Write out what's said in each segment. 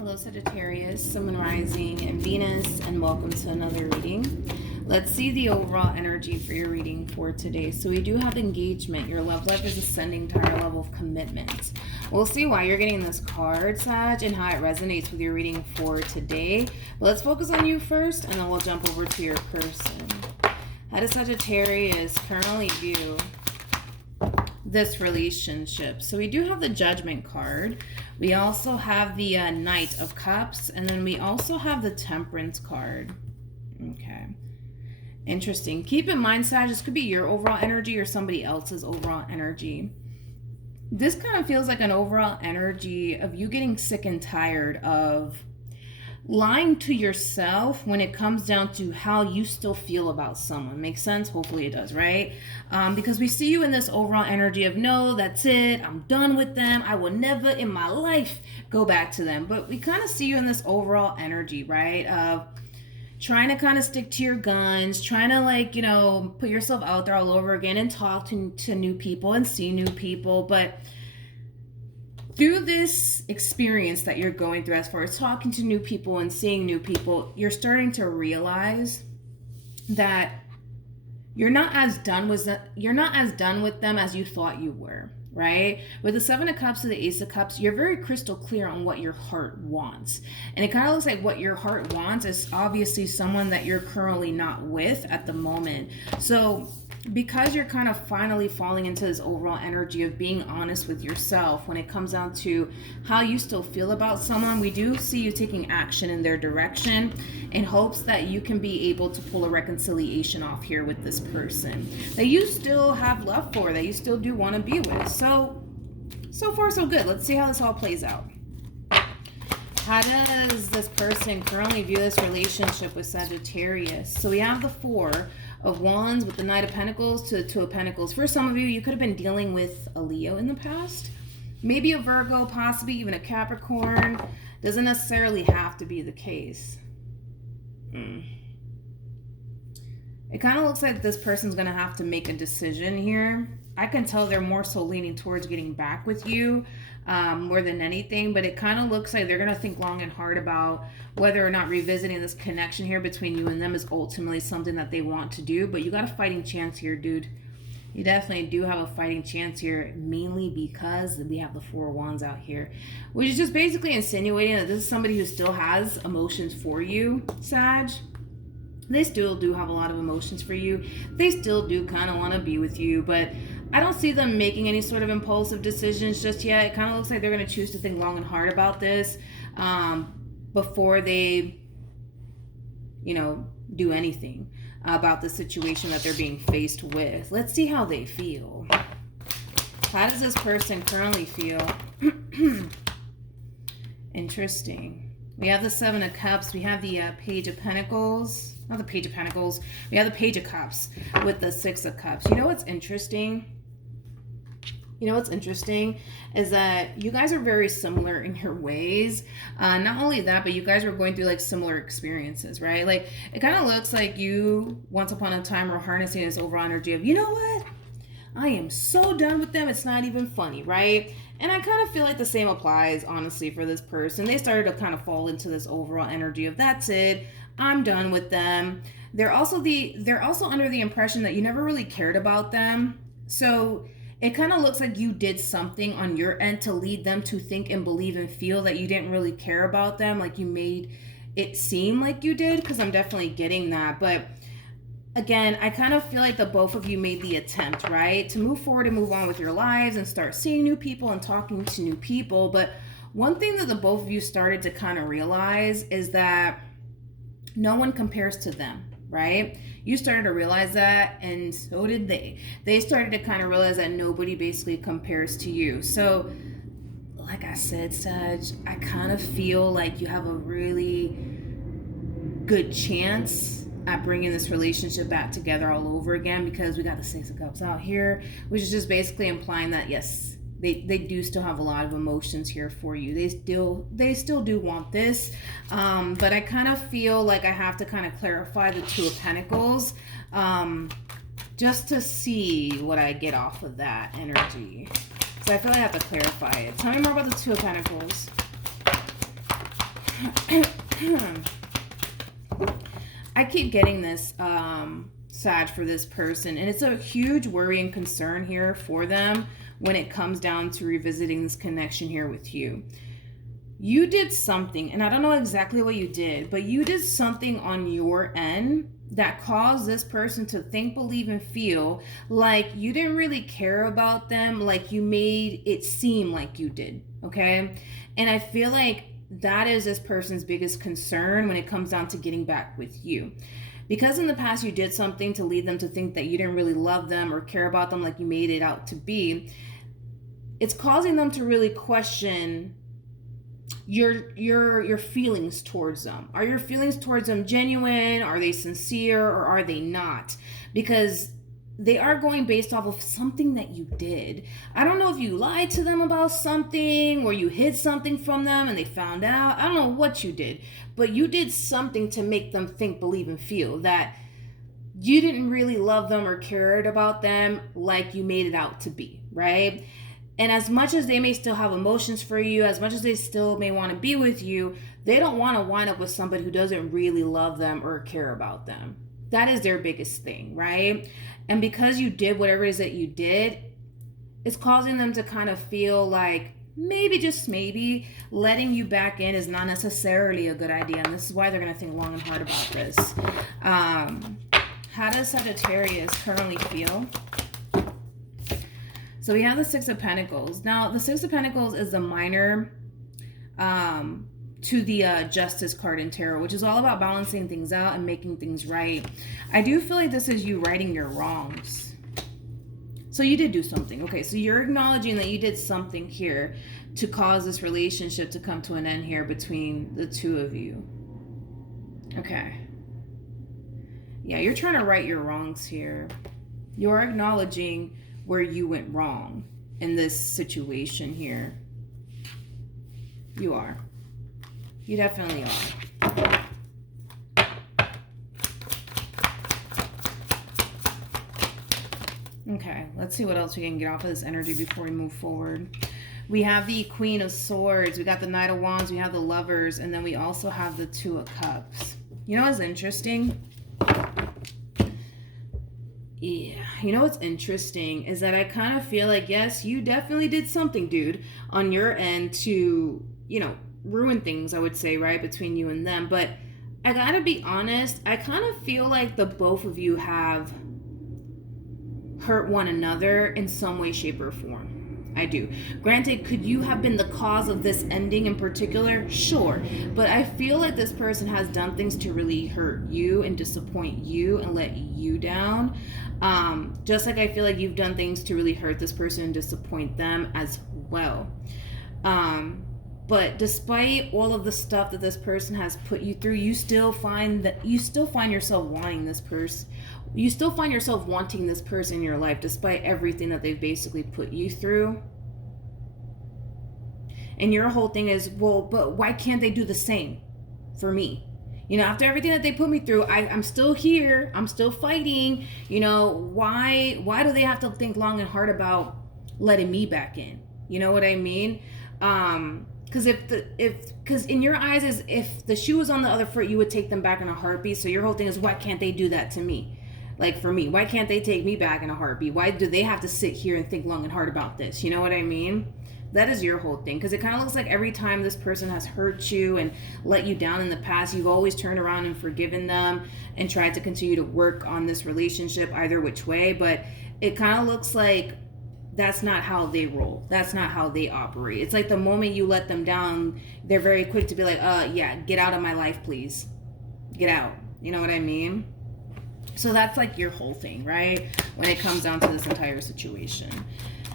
Hello Sagittarius, Sun, Moon, Rising, and Venus, and welcome to another reading. Let's see the overall energy for your reading for today. So we do have engagement. Your love life is ascending to a higher level of commitment. We'll see why you're getting this card, Sag, and how it resonates with your reading for today. But let's focus on you first, and then we'll jump over to your person. How does Sagittarius currently view this relationship? So we do have the Judgment card. We also have the Knight of Cups, and then we also have the Temperance card. Okay, interesting. Keep in mind, Sag, this could be your overall energy or somebody else's overall energy. This kind of feels like an overall energy of you getting sick and tired of lying to yourself when it comes down to how you still feel about someone. Makes sense? Hopefully it does, right? Because we see you in this overall energy of, no, that's it, I'm done with them, I will never in my life go back to them. But we kind of see you in this overall energy, right, of trying to kind of stick to your guns, trying to, like, you know, put yourself out there all over again and talk to new people and see new people. But through this experience that you're going through, as far as talking to new people and seeing new people, you're starting to realize that you're not as done with them as you thought you were, right? With the Seven of Cups to the Ace of Cups, you're very crystal clear on what your heart wants. And it kind of looks like what your heart wants is obviously someone that you're currently not with at the moment. So because you're kind of finally falling into this overall energy of being honest with yourself when it comes down to how you still feel about someone, we do see you taking action in their direction in hopes that you can be able to pull a reconciliation off here with this person that you still have love for, that you still do want to be with. So far so good. Let's see how this all plays out. How does this person currently view this relationship with Sagittarius? So we have the Four of Wands with the Knight of Pentacles to the Two of Pentacles. For some of you, you could have been dealing with a Leo in the past. Maybe a Virgo, possibly even a Capricorn. Doesn't necessarily have to be the case. It kind of looks like this person's going to have to make a decision here. I can tell they're more so leaning towards getting back with you more than anything, but it kind of looks like they're going to think long and hard about whether or not revisiting this connection here between you and them is ultimately something that they want to do. But you got a fighting chance here, dude. You definitely do have a fighting chance here, mainly because we have the Four of Wands out here, which is just basically insinuating that this is somebody who still has emotions for you, Sag. They still do have a lot of emotions for you. They still do kind of want to be with you, but I don't see them making any sort of impulsive decisions just yet. It kind of looks like they're going to choose to think long and hard about this before they, you know, do anything about the situation that they're being faced with. Let's see how they feel. How does this person currently feel? Interesting. We have the Seven of Cups. We have the Page of Pentacles. Not the Page of Pentacles. We have the Page of Cups with the Six of Cups. You know what's interesting? Is that you guys are very similar in your ways. Not only that, but you guys were going through like similar experiences, right? Like it kind of looks like you once upon a time were harnessing this overall energy of, you know what? I am so done with them. It's not even funny, right? And I kind of feel like the same applies, honestly, for this person. They started to kind of fall into this overall energy of, that's it, I'm done with them. They're also under the impression that you never really cared about them. So it kind of looks like you did something on your end to lead them to think and believe and feel that you didn't really care about them. Like you made it seem like you did, because I'm definitely getting that. But again, I kind of feel like the both of you made the attempt, right, to move forward and move on with your lives and start seeing new people and talking to new people. But one thing that the both of you started to kind of realize is that no one compares to them, right? You started to realize that, and so did they. They started to kind of realize that nobody basically compares to you. So, like I said, Sag, I kind of feel like you have a really good chance at bringing this relationship back together all over again, because we got the Six of Cups out here, which is just basically implying that, yes, they do still have a lot of emotions here for you. They still do want this, but I kind of feel like I have to kind of clarify the Two of Pentacles just to see what I get off of that energy. So I feel like I have to clarify it. Tell me more about the Two of Pentacles. I keep getting this Sag for this person, and it's a huge worry and concern here for them when it comes down to revisiting this connection here with you. You did something, and I don't know exactly what you did, but you did something on your end that caused this person to think, believe, and feel like you didn't really care about them, like you made it seem like you did, okay? And I feel like that is this person's biggest concern when it comes down to getting back with you. Because in the past you did something to lead them to think that you didn't really love them or care about them like you made it out to be, it's causing them to really question your feelings towards them. Are your feelings towards them genuine? Are they sincere, or are they not? Because they are going based off of something that you did. I don't know if you lied to them about something, or you hid something from them and they found out. I don't know what you did, but you did something to make them think, believe, and feel that you didn't really love them or cared about them like you made it out to be, right? And as much as they may still have emotions for you, as much as they still may want to be with you, they don't want to wind up with somebody who doesn't really love them or care about them. That is their biggest thing, right? And because you did whatever it is that you did, it's causing them to kind of feel like maybe, just maybe, letting you back in is not necessarily a good idea. And this is why they're going to think long and hard about this. How does Sagittarius currently feel? So we have the Six of Pentacles. Now, the Six of Pentacles is the minor to the Justice card in Tarot, which is all about balancing things out and making things right. I do feel like this is you righting your wrongs. So you did do something. Okay, so you're acknowledging that you did something here to cause this relationship to come to an end here between the two of you. Okay. Yeah, you're trying to right your wrongs here. You're acknowledging where you went wrong in this situation here. You are. You definitely are. Okay, let's see what else we can get off of this energy before we move forward. We have the Queen of Swords, we got the Knight of Wands, we have the Lovers, and then we also have the Two of Cups. You know what's interesting? Yeah, you know what's interesting is that I kind of feel like, yes, you definitely did something, dude, on your end to, you know, ruin things, I would say, right, between you and them. But I gotta be honest, I kind of feel like the both of you have hurt one another in some way, shape, or form. I do. Granted, could you have been the cause of this ending in particular? Sure. But I feel like this person has done things to really hurt you and disappoint you and let you down. Just like I feel like you've done things to really hurt this person and disappoint them as well. But despite all of the stuff that this person has put you through, you still find yourself wanting this person. You still find yourself wanting this person in your life despite everything that they've basically put you through. And your whole thing is, well, but why can't they do the same for me? You know, after everything that they put me through, I'm still here. I'm still fighting. You know, why do they have to think long and hard about letting me back in? You know what I mean? Because because in your eyes, is if the shoe was on the other foot, you would take them back in a heartbeat. So your whole thing is, why can't they do that to me? Like for me, why can't they take me back in a heartbeat? Why do they have to sit here and think long and hard about this? You know what I mean? That is your whole thing. Because it kind of looks like every time this person has hurt you and let you down in the past, you've always turned around and forgiven them and tried to continue to work on this relationship either which way. But it kind of looks like that's not how they roll. That's not how they operate. It's like the moment you let them down, they're very quick to be like, yeah, get out of my life, please. Get out. You know what I mean? So that's like your whole thing, right? When it comes down to this entire situation.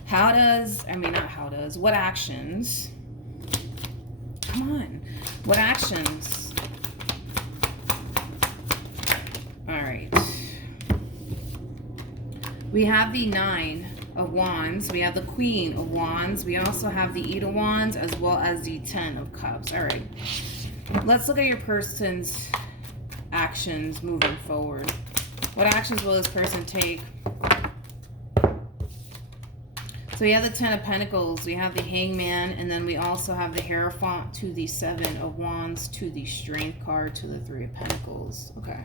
What actions? Come on. What actions? All right. We have the Nine of Wands. We have the Queen of Wands. We also have the Eight of Wands as well as the Ten of Cups. All right. Let's look at your person's actions moving forward. What actions will this person take? So we have the Ten of Pentacles, we have the Hangman, and then we also have the Hierophant to the Seven of Wands to the Strength card to the Three of Pentacles. Okay.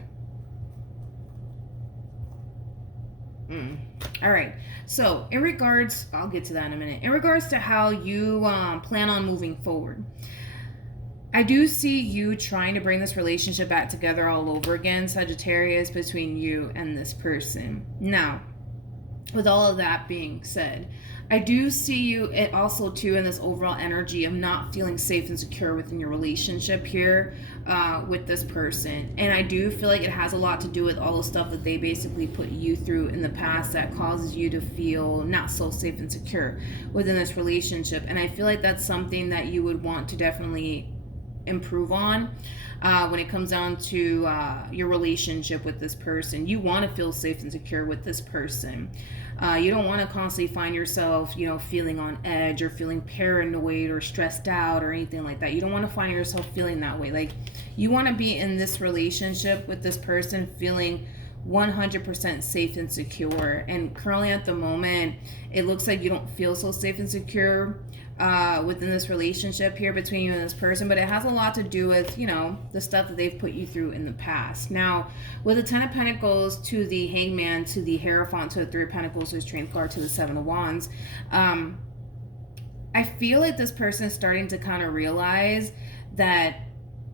All right. So in regards, I'll get to that in a minute. In regards to how you plan on moving forward, I do see you trying to bring this relationship back together all over again, Sagittarius, between you and this person. Now, with all of that being said, I do see you also too in this overall energy of not feeling safe and secure within your relationship here with this person. And I do feel like it has a lot to do with all the stuff that they basically put you through in the past that causes you to feel not so safe and secure within this relationship. And I feel like that's something that you would want to definitely improve on when it comes down to your relationship with this person. You want to feel safe and secure with this person. You don't want to constantly find yourself, feeling on edge or feeling paranoid or stressed out or anything like that. You don't want to find yourself feeling that way. Like, you want to be in this relationship with this person feeling 100% safe and secure. And currently at the moment, it looks like you don't feel so safe and secure within this relationship here between you and this person, but it has a lot to do with, the stuff that they've put you through in the past. Now, with the Ten of Pentacles to the Hangman to the Hierophant to the Three of Pentacles to the Strength card to the Seven of Wands, I feel like this person is starting to kind of realize that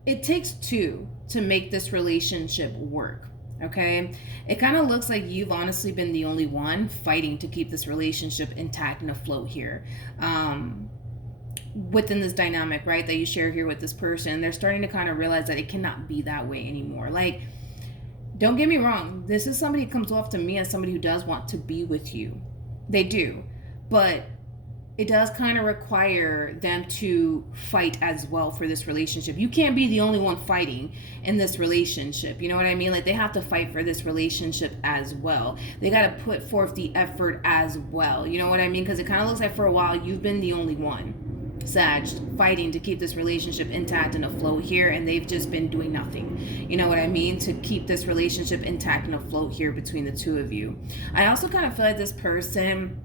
it takes two to make this relationship work. Okay, it kind of looks like you've honestly been the only one fighting to keep this relationship intact and afloat here within this dynamic, right, that you share here with this person. They're starting to kind of realize that it cannot be that way anymore. Like, don't get me wrong, this is somebody who comes off to me as somebody who does want to be with you. They do, but it does kind of require them to fight as well for this relationship. You can't be the only one fighting in this relationship. You know what I mean? Like, they have to fight for this relationship as well. They got to put forth the effort as well. You know what I mean? Because it kind of looks like for a while you've been the only one, Sag, fighting to keep this relationship intact and afloat here, and they've just been doing nothing. You know what I mean? To keep this relationship intact and afloat here between the two of you. I also kind of feel like this person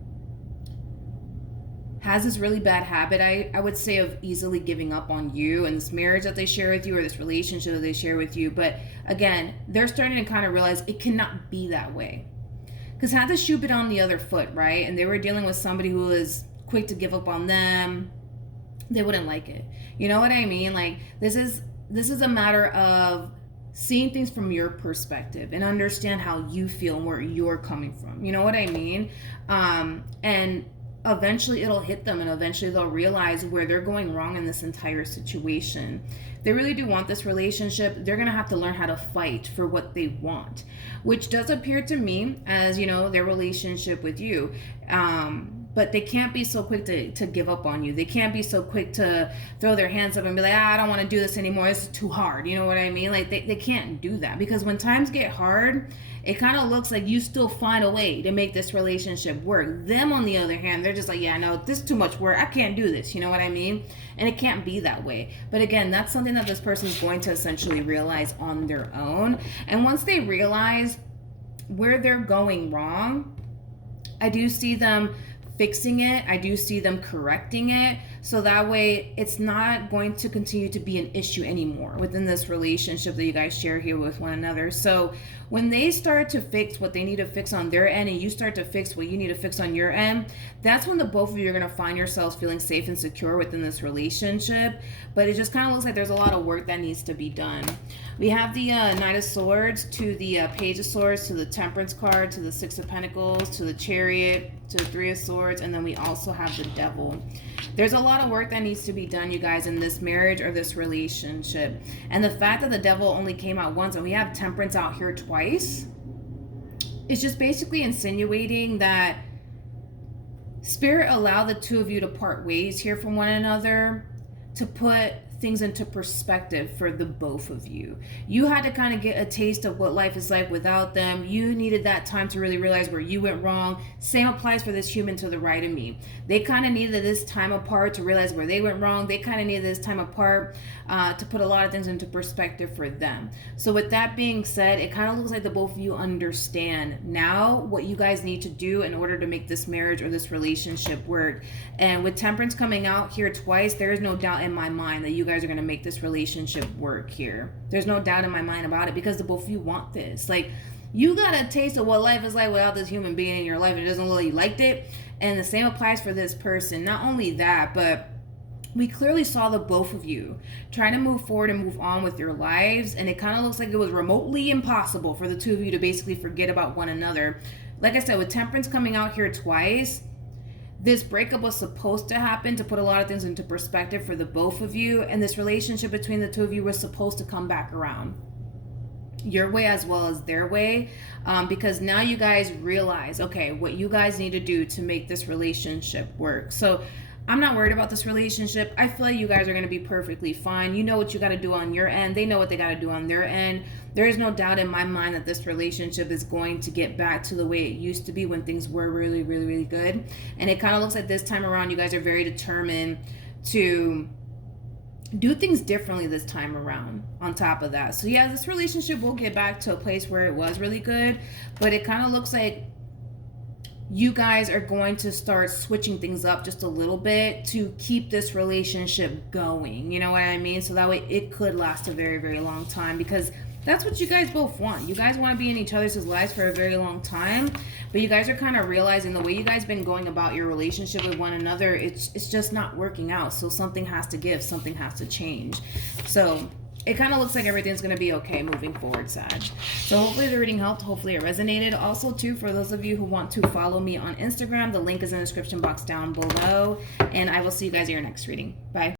has this really bad habit, I would say, of easily giving up on you and this marriage that they share with you or this relationship that they share with you. But again, they're starting to kind of realize it cannot be that way. Because had the shoe been on the other foot, right, and they were dealing with somebody who was quick to give up on them, they wouldn't like it. You know what I mean? Like, this is a matter of seeing things from your perspective and understand how you feel and where you're coming from. You know what I mean? And eventually it'll hit them, and eventually they'll realize where they're going wrong in this entire situation. They really do want this relationship. They're gonna have to learn how to fight for what they want, which does appear to me as, their relationship with you. But they can't be so quick to give up on you. They can't be so quick to throw their hands up and be like, I don't want to do this anymore. This is too hard. You know what I mean? Like, they can't do that, because when times get hard, it kind of looks like you still find a way to make this relationship work. Them, on the other hand, they're just like, yeah, no, this is too much work. I can't do this. You know what I mean? And it can't be that way. But again, that's something that this person is going to essentially realize on their own. And once they realize where they're going wrong, I do see them fixing it. I do see them correcting it, so that way it's not going to continue to be an issue anymore within this relationship that you guys share here with one another. So when they start to fix what they need to fix on their end, and you start to fix what you need to fix on your end, that's when the both of you are going to find yourselves feeling safe and secure within this relationship. But it just kind of looks like there's a lot of work that needs to be done. We have the Knight of Swords to the Page of Swords to the Temperance card to the Six of Pentacles to the Chariot to the Three of Swords, and then we also have the Devil. There's a lot of work that needs to be done, you guys, in this marriage or this relationship. And the fact that the Devil only came out once and we have Temperance out here twice, it's just basically insinuating that Spirit allowed the two of you to part ways here from one another, to put things into perspective for the both of you. You had to kind of get a taste of what life is like without them. You needed that time to really realize where you went wrong. Same applies for this human to the right of me. They kind of needed this time apart to realize where they went wrong. They kind of needed this time apart to put a lot of things into perspective for them. So with that being said, it kind of looks like the both of you understand now what you guys need to do in order to make this marriage or this relationship work. And with Temperance coming out here twice, there is no doubt in my mind that you guys are going to make this relationship work here. There's no doubt in my mind about it, because the both of you want this. Like, you got a taste of what life is like without this human being in your life, and it doesn't look like you liked it. And the same applies for this person. Not only that, but we clearly saw the both of you trying to move forward and move on with your lives, and it kind of looks like it was remotely impossible for the two of you to basically forget about one another. Like I said, with Temperance coming out here twice, this breakup was supposed to happen to put a lot of things into perspective for the both of you, and this relationship between the two of you was supposed to come back around your way as well as their way, because now you guys realize, okay, what you guys need to do to make this relationship work. So I'm not worried about this relationship. I feel like you guys are going to be perfectly fine. You know what you got to do on your end. They know what they got to do on their end. There is no doubt in my mind that this relationship is going to get back to the way it used to be when things were really, really, really good. And it kind of looks like this time around, you guys are very determined to do things differently this time around on top of that. So yeah, this relationship will get back to a place where it was really good, but it kind of looks like you guys are going to start switching things up just a little bit to keep this relationship going. You know what I mean? So that way it could last a very, very long time, because that's what you guys both want. You guys want to be in each other's lives for a very long time, but you guys are kind of realizing the way you guys been going about your relationship with one another, it's just not working out. So something has to give, something has to change. So it kind of looks like everything's going to be okay moving forward, Sag. So hopefully the reading helped. Hopefully it resonated. Also, too, for those of you who want to follow me on Instagram, the link is in the description box down below. And I will see you guys in your next reading. Bye.